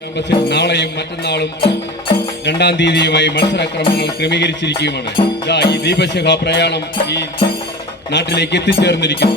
നാളെയും മറ്റന്നാളും രണ്ടാം തീയതിയുമായി മത്സരാക്രമങ്ങൾ ക്രമീകരിച്ചിരിക്കുകയുമാണ് ഇതാ ഈ ദീപശിഖ പ്രയാണം ഈ നാട്ടിലേക്ക് എത്തിച്ചേർന്നിരിക്കുന്നു.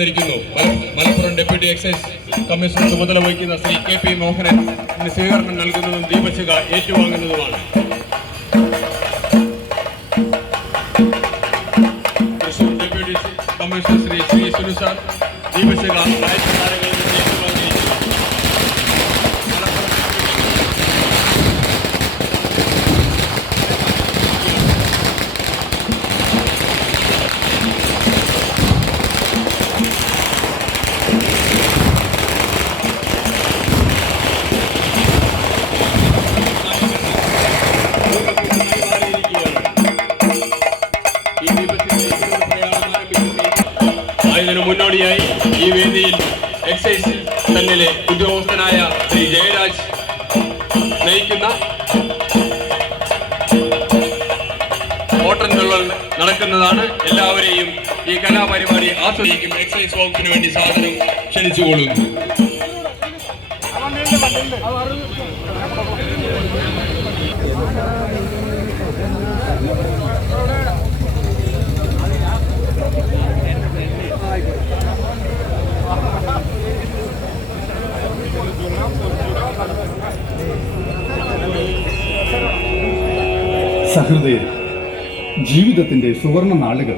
മല- മലപ്പുറം ഡെപ്യൂട്ടി എക്സൈസ് കമ്മീഷണർ ചുമതല വഹിക്കുന്ന ശ്രീ കെ പി മോഹനൻ സ്വീകരണം നൽകുന്നതും ദീപശിഖ ഏറ്റുവാങ്ങുന്നതുമാണ്. Thrissur deputy commissioner Shri Shri Sunu sir ദീപശിഖ ആയതിനു മുന്നോടിയായി ഈ വേദിയിൽ എക്സൈസ് സെല്ലിലെ ഉദ്യോഗസ്ഥനായ ശ്രീ ജയരാജ് നടക്കുന്നതാണ്. എല്ലാവരെയും ഈ കലാപരിപാടി ആസ്വദിക്കും. എക്സൈസ് വകുപ്പിന് വേണ്ടി സാധനം ക്ഷണിച്ചുകൊള്ളുന്നു. സഹൃദയർ ജീവിതത്തിന്റെ സുവർണ നാളുകൾ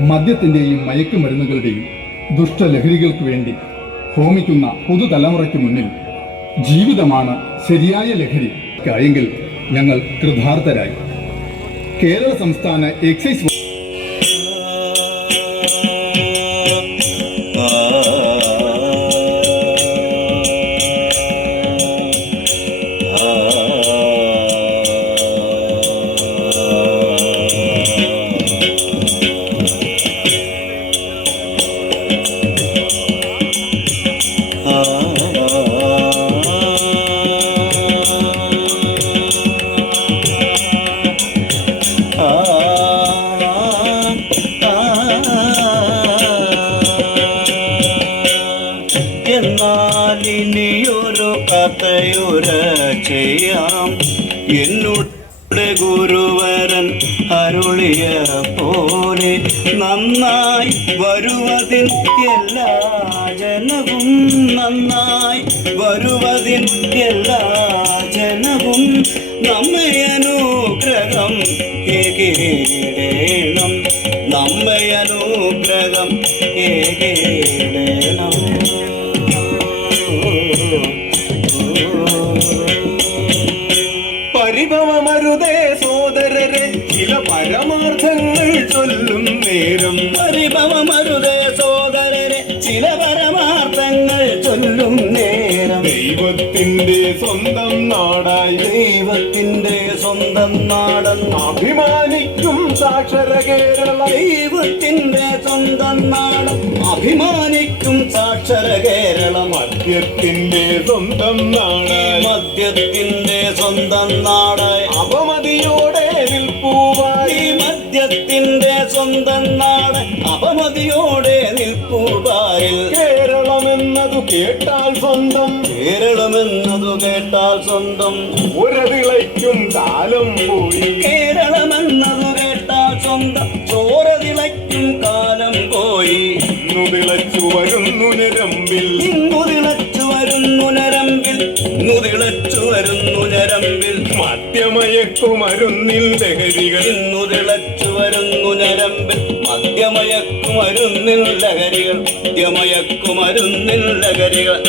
മദ്യത്തിന്റെയും മയക്കുമരുന്നുകളുടെയും ദുഷ്ടലഹരികൾക്ക് വേണ്ടി ഹോമിക്കുന്ന പുതുതലമുറയ്ക്ക് മുന്നിൽ ജീവിതമാണ് ശരിയായ ലഹരി. ആയെങ്കിൽ ഞങ്ങൾ കൃതാർത്ഥരായി. കേരള സംസ്ഥാന എക്സൈസ് ഇനിയൊരു കഥയുര ചെയ്യാം എന്നോട് ഗുരുവരൻ അരുളിയ പോലെ നന്നായി വരുവതിൽ എല്ലാ ജനവും നന്നായി വരുവതിൽ എല്ലാ ജനവും നമ്മെ അനുഗ്രഹം ഏകേടേണം. നമ്മെ ഏകേടേണം. പരിഭവമരുതേ സോദരരെ ചില പരമാർത്ഥങ്ങൾ ചൊല്ലും നേരം. പരിഭവമരുതേ സോദരരെ ചില പരമാർത്ഥങ്ങൾ ചൊല്ലും നേരം. ദൈവത്തിന്റെ സ്വന്തം നാടായി. ദൈവത്തിന്റെ സ്വന്തം നാടൻ. അഭിമാനിക്കും സാക്ഷര കേരള മദ്യത്തിന്റെ സ്വന്തം നാട്. മദ്യത്തിന്റെ സ്വന്തം നാട് അപമതിയോടെ നിൽപ്പൂവായി മദ്യത്തിന്റെ സ്വന്തം നാട് അപമതിയോടെ നിൽപ്പുകാരിൽ കേരളമെന്നതു കേട്ടാൽ സ്വന്തം. കേരളമെന്നതു കേട്ടാൽ സ്വന്തം. ഉരവിളയ്ക്കും കാലം പോയി. കേരളമെന്നതു കേട്ടാൽ ലഹരികൾ തിളച്ചു വരുന്നു ഞരമ്പിൽ. മദ്യമയക്കുമരുന്നിൽ ലഹരികൾ മദ്യമയക്കുമരുന്നിൽ ലഹരികൾ.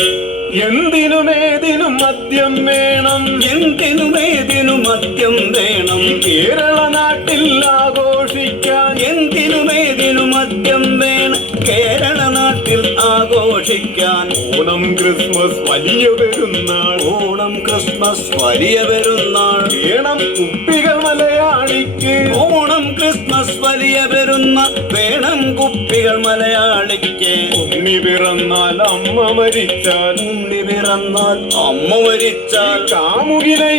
എന്തിനുമേതിനും മദ്യം വേണം. എന്തിനുമേതിനും മദ്യം വേണം. കേരള നാട്ടിൽ ആഘോഷിക്കാൻ. എന്തിനുമേതിനും മദ്യം വേണം. കേരള നാട്ടിൽ ആഘോഷിക്കാൻ. ഓണം ക്രിസ്മസ് വലിയ പെരുന്നാൾ. ഓണം ക്രിസ്മസ് വലിയ പെരുന്നാൾ. വേണം കുപ്പികൾ മലയാളിക്ക് ഓണം ക്രിസ്മസ് വലിയ വരുന്ന വേണം കുപ്പികൾ മലയാളിക്ക്. ഉണ്ണി പിറന്നാൽ അമ്മ മരിച്ചാൽ. ഉണ്ണി പിറന്നാൽ അമ്മ മരിച്ചാൽ.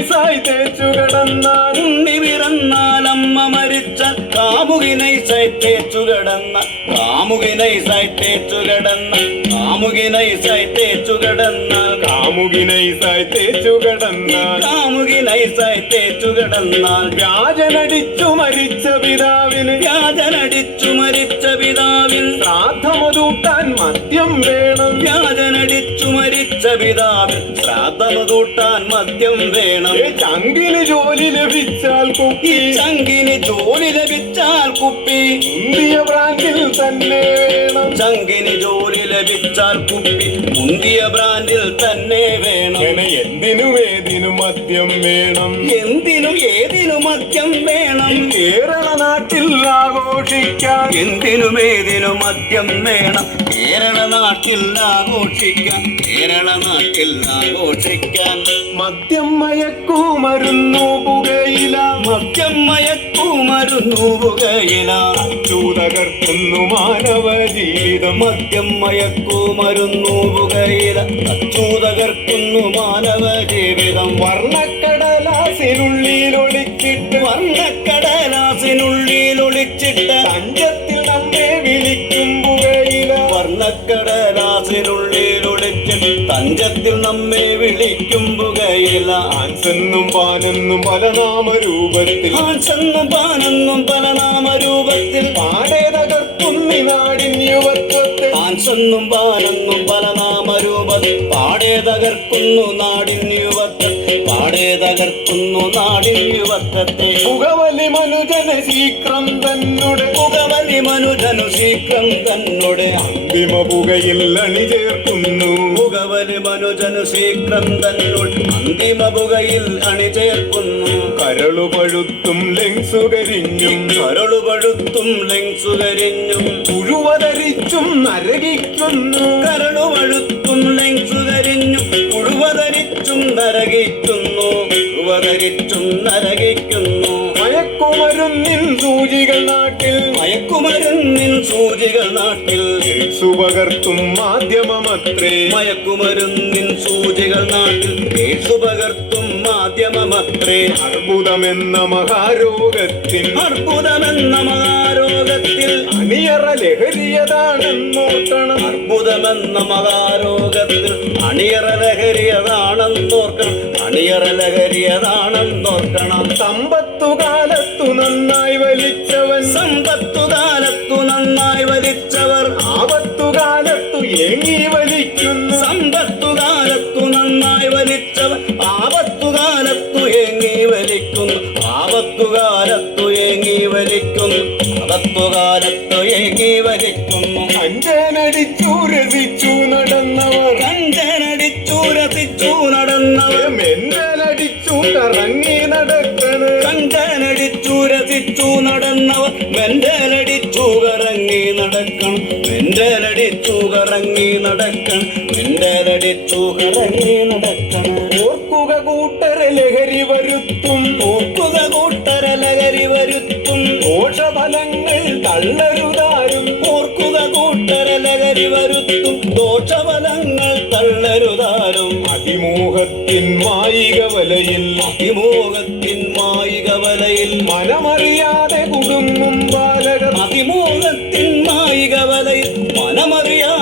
സായി തേച്ചു കിടന്നാൽ. ഉണ്ണി പിറന്നാൽ അമ്മ മരിച്ചാൽ. കാമുകിനൈ സൈത്തേച്ചു കടന്ന കാമുകിനൈ സൈത്തേച്ചു കടന്ന കാമുകിനൈ സൈത്തേച്ചു കടന്ന. കടന്ന. കാമുകിനൈ സൈത്തേച്ചു കടന്നാൽ വ്യാജനടിച്ചു മരിച്ച പിതാവിന്. വ്യാജനടിച്ചു മരിച്ച പിതാവിൽ. ശ്രാദ്ധമതൂട്ടാൻ മദ്യം വേണം. വ്യാജനടിച്ചു മരിച്ച പിതാവിൽ. ശ്രാദ്ധമതൂട്ടാൻ മദ്യം വേണം. ചങ്കിന് ജോലി ലഭിച്ചാൽ കുപ്പി. ചങ്കിന് ജോലി ലഭിച്ചാൽ കുപ്പി. ഇന്ത്യ ബ്രാൻഡിൽ തന്നെ വേണം. ചങ്കിന് ജോലി ലഭിച്ചാൽ കുപ്പി. മുന്തിയ ബ്രാൻഡിൽ തന്നെ വേണം. എന്തിനും ഏതിനും മദ്യം വേണം. എന്തിനും ഏതിനും മദ്യം വേണം. കേരള നാട്ടിൽ ആഘോഷിക്കാൻ. എന്തിനും ഏതിനും മദ്യം വേണം. കേരള നാട്ടിൽ ആഘോഷിക്കാം. കേരള നാട്ടിൽ ആഘോഷിക്കാൻ മദ്യം മയക്കൂ മരുന്നു പുകയില. മദ്യം മയക്കൂ മരുന്നു പുകയില. ചൂതകർത്തുന്നു മാനവ ജീവിതം. മദ്യം മയക്കൂ മരുന്നു പുകയില. അച്ചൂതകർക്കുന്നു മാനവ ജീവിതം. വർണക്കടലാസിനുള്ളിൽ ഒളിച്ചിട്ട് വർണക്കടലാസിനുള്ളിൽ ഒളിച്ചിട്ട് തഞ്ചത്തിൽ നമ്മെ വിളിക്കും. പുകയില വർണക്കടലാസിനുള്ളിൽ തഞ്ചത്തിൽ നമ്മെ വിളിക്കും പുകയില. ആൻസെന്നും പാനെന്നും പല നാമരൂപത്തിൽ. ആൻസെന്നും പാനെന്നും പല നാമരൂപത്തിൽ. പാടെ തകർക്കും ഹാൻസെന്നും പാനെന്നും പല നാമരൂപത്തിൽ പാടെ തകർക്കുന്നു നാടിൻ യുവത്വം. പാടെ തകർക്കുന്നു നാടിൻ യുവത്വത്തെ. പുകവലി മനുജന ശീക്രം തന്നെ പുകവലി മനുജനു ശീക്രം തന്നെ അന്തിമ പുകയിൽ അണി ചേർക്കുന്നു. പുകവലി മനുജനു ശീക്രം തന്നോട്. അന്തിമ പുകയിൽ അണിചേർക്കുന്നു കരളു പഴുത്തും ലെങ്സുകരിഞ്ഞും കരളുപഴുത്തും ലെങ്സുകരിഞ്ഞും പുഴുവതരിച്ചും നരകിക്കുന്നു കരളുപഴുത്തും ലെങ്സുകരിഞ്ഞു പുഴുവതരിച്ചും നരകിക്കുന്നു. പുഴുവതരിച്ചും നരകിക്കുന്നു. മയക്കുമരുന്നിൻ സൂചികൾ നാട്ടിൽ. മയക്കുമരുന്നിൻ സൂചികൾ നാട്ടിൽ. സുപകർത്തും മാധ്യമമത്രേ. മയക്കുമരുന്നിൻ സൂചികൾ നാട്ടിൽ. കേസു പകർത്തും മാധ്യമമത്രേ. അർബുദമെന്ന മഹാരോഗത്തിൽ. അർബുദമെന്ന മഹാരോഗത്തിൽ. അണിയറ ലഹരിയതാണെന്നോർക്കണം അർബുദമെന്ന മഹാരോഗത്തിൽ. അണിയറ ലഹരിയതാണെന്നോർക്കണം അണിയറ ലഹരിയതാണെന്നോർക്കണം സമ്പത്തു നന്നായി വലിച്ചവൻ. സമ്പത്തു കാലത്തു നന്നായി വലിച്ചവർ. ആപത്തു കാലത്തു ഏങ്ങി വലിക്കുന്നു. സമ്പത്തു കാലത്തു നന്നായി വലിച്ചവൻ ആപത്തു കാലത്തു ഏങ്ങി വലിക്കുന്നു. ആപത്തു കറങ്ങി നടക്കണം മെന്റലടിച്ചു കറങ്ങി നടക്കണം ഓർക്കുക കൂട്ടര ലഹരി വരുത്തും ഓർക്കുക കൂട്ടര ലഹരി വരുത്തും. ദോഷഫലങ്ങൾ തള്ളരുതാരും ഓർക്കുക കൂട്ടര ലഹരി വരുത്തും. ദോഷഫലങ്ങൾ തള്ളരുതാരും. അതിമോഹത്തിൻ മായിക വലയിൽ അതിമോഹത്തിൻ മായിക വലയിൽ. മനമറിയാതെ കുടുങ്ങും ബാലകർ അതിമോഹത്തിൻ മായിക വലയിൽ. മനമറിയാതെ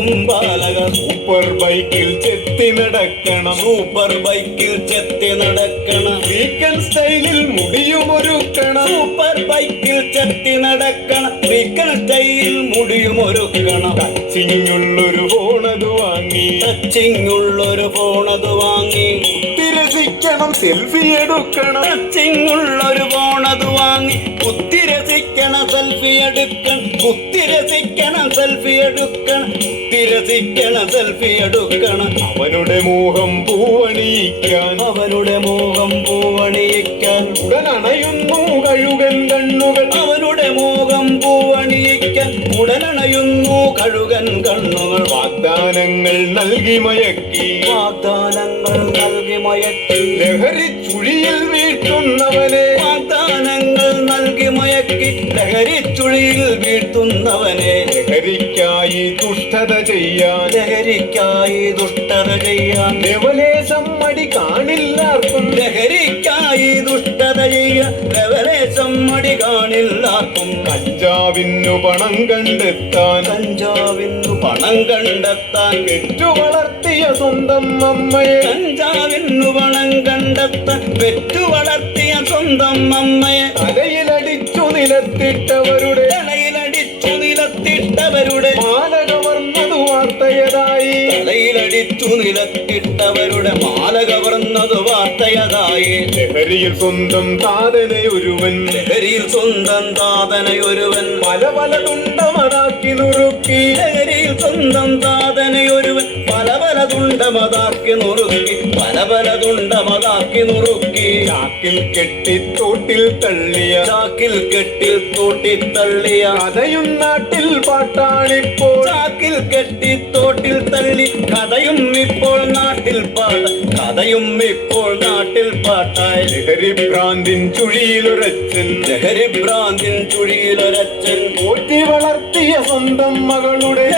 ബാലകർ സൂപ്പർ ബൈക്കിൽ ചെത്തി നടക്കണം. സൂപ്പർ ബൈക്കിൽ ചെത്തി നടക്കണം. വീക്കൻ സ്റ്റൈലിൽ മുടിയും ഒരുക്കണം. സൂപ്പർ ബൈക്കിൽ ചെത്തി നടക്കണം. വീക്കൻ സ്റ്റൈലിൽ മുടിയും ഒരുക്കണം. ടച്ചിങ്ങുള്ളൊരു ഫോണത് വാങ്ങി. ടച്ചിങ്ങുള്ളൊരു ഫോണത് വാങ്ങി. തിരസിക്കണം സെൽഫി എടുക്കണം. ടച്ചിങ്ങുള്ളൊരു എടുക്കണം. കുത്തിരസിക്കണം സെൽഫി എടുക്കണം. തിരസിക്കണം സെൽഫി എടുക്കണം. അവനുടെ മോഹം പൂവണിയിക്കാൻ. അവനുടെ മോഹം പൂവണിയിക്കാൻ. ഉടനണയുന്നു കഴുകൻ കണ്ണുകൾ. അവനുടെ മോഹം പൂവണിയിക്കാൻ. ഉടനണയുന്നു കഴുകൻ കണ്ണുകൾ. വാഗ്ദാനങ്ങൾ നൽകി മയക്കി. വാഗ്ദാനങ്ങൾ നൽകി മയക്കി. ലഹരി ചുഴിയിൽ വാഗ്ദാനങ്ങൾ മയക്കി ലഹരി ചുഴിയിൽ വീഴ്ത്തുന്നവനെ ലഹരിക്കായി ദുഷ്ടത ചെയ്യാൻ ലഹരിക്കായി ദുഷ്ടത ചെയ്യാൻ ലവലേശം മടി കാണില്ലാർക്കും ലഹരിക്കായി ദുഷ്ടത ചെയ്യാൻ ലവലേശം മടി കാണില്ലാർക്കും കഞ്ചാവിന്നു പണം കണ്ടെത്താൻ കഞ്ചാവിന്നു പണം കണ്ടെത്താൻ പെറ്റു വളർത്തിയ സ്വന്തം അമ്മയെ കഞ്ചാവിന്നു പണം കണ്ടെത്താൻ പെറ്റു വളർത്തിയ സ്വന്തം അമ്മയെ തലയിലടിച്ചു നിലത്തിട്ടവരുടെ തലയിലടിച്ചു നിലത്തിട്ടവരുടെ മാല കവർന്നതു വാർത്തയതായി. തലയിലടിച്ചു നിലത്തിട്ടവരുടെ മാല കവർന്നത് വാർത്തയതായി. ലഹരിയിൽ സ്വന്തം താതനയൊരുവൻ ലഹരിയിൽ സ്വന്തം താതനയൊരുവൻ പല പല തുണ്ടമതാക്കി നുറുക്കി. ലഹരിയിൽ സ്വന്തം താതനയൊരുവൻ പല പല തുണ്ടമതാക്കി നുറുക്കി. പല പല തുണ്ടമതാക്കി നുറുക്കി. ചാക്കിൽ കെട്ടി തോട്ടിൽ തള്ളിയ. ചാക്കിൽ കെട്ടി തോട്ടി തള്ളിയ. കഥയും നാട്ടിൽ പാട്ടാണിപ്പോൾ. ചാക്കിൽ കെട്ടി തോട്ടിൽ തള്ളി. കഥയും ഇപ്പോൾ നാട്ടിൽ പാട്ട കഥയും ഇപ്പോൾ നാട്ടിൽ പാട്ടായി. ലഹരി ഭ്രാന്തിൻ ചുഴിയിലുരച്ചൻ ലഹരി ഭ്രാന്തിൻ ചുഴിയിലൊരച്ചൻ പോറ്റി വളർത്തിയ സ്വന്തം മകളുടെ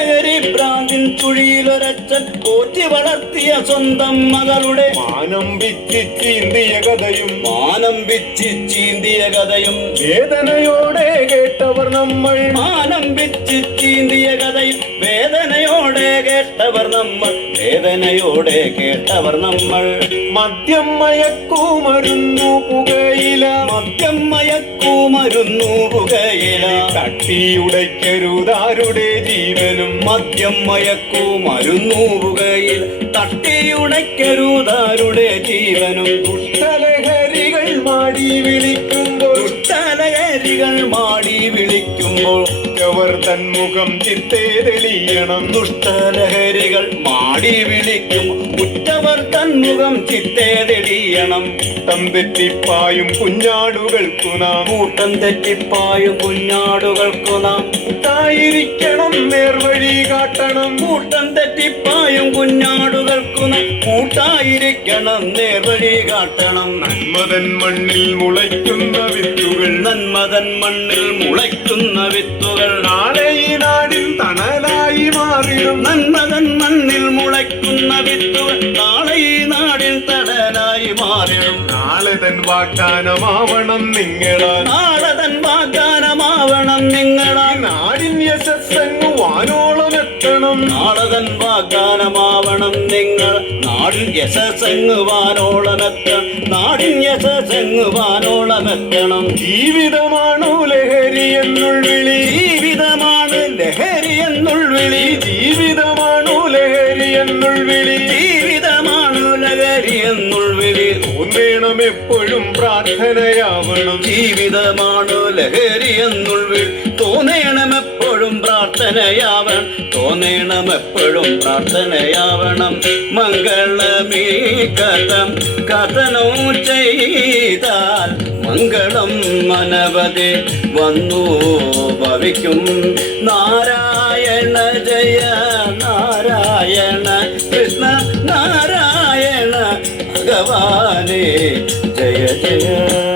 ലഹരി തുഴിയിലൊരച്ഛൻ പോറ്റി വളർത്തിയ സ്വന്തം മകളുടെ മാനം വിച്ച് ചീന്തിയ കഥയും മാനം വിച്ച് ചീന്തിയ കഥയും വേദനയോടെ കേട്ടവർ നമ്മൾ മാനം വിച്ച് ചീന്തിയ കഥയും വേദനയോടെ കേട്ടവർ നമ്മൾ വേദനയോടെ കേട്ടവർ നമ്മൾ. മദ്യം മയക്കൂമരുന്നു പുകയില. മദ്യം മയക്കൂമരുന്നു പുകയില. തട്ടിയുടയ്ക്കരുതാരുടെ ജീവനും. മദ്യം മയക്കൂമരുന്നു പുകയിൽ തട്ടിയുടയ്ക്കരുതാരുടെ ജീവനും. ദുഷ്ടലഹരികൾ മാടി വിളിക്കുമ്പോൾ. ദുഷ്ടലഹരികൾ മാടി വിളിക്കുമ്പോൾ. അവർ തന്മുഖം ചിത്തേ തെളിയണം ദുഷ്ടലഹരികൾ മാടി വിളിക്കും. ഉറ്റവർ തന്മുഖം ചിത്തേതെടിയണം. തെറ്റിപ്പായും കുഞ്ഞാടുകൾക്കു നാം. കൂട്ടം തെറ്റിപ്പായും കുഞ്ഞാടുകൾക്കു നാം. തായിരിക്കണം നേർവഴി കാട്ടണം. കൂട്ടം തെറ്റിപ്പായും കുഞ്ഞാടുകൾക്കു നാം. കൂട്ടായിരിക്കണം നേർവഴി കാട്ടണം. നന്മതൻ മണ്ണിൽ മുളയ്ക്കുന്ന വിത്തുകൾ. നന്മതൻ മണ്ണിൽ മുളയ്ക്കുന്ന വിത്തുകൾ. നാളെ ഈ നാടിൻ വാഗ്ദാനമാവണം നിങ്ങളാൽ. നാളെ തൻ വാഗ്ദാനമാവണം നിങ്ങളാൽ. നാടിൻ യശസ്സങ്ങു വാനോളം എത്തണം. നാളെ തൻ വാഗ്ദാനമാവണം നിങ്ങൾ. നാടിൻ യശസ്സങ്ങ് വാനോളം എത്തണം നാടിൻ യശസ്സങ്ങ് വാനോളം എത്തണം. ജീവിതമാണോ ലഹരി എന്നുൾവിളി എപ്പോഴും പ്രാർത്ഥനയാവണം. ജീവിതമാണോ ലഹരി എന്നുള്ളിൽ തോന്നേണം എപ്പോഴും പ്രാർത്ഥനയാവണം. തോന്നേണം എപ്പോഴും പ്രാർത്ഥനയാവണം. മംഗളമേ കഥം കഥനോ ചെയ്താൽ മംഗളം മനവതെ വന്നു ഭവിക്കും. നാരായണ ജയ Yeah.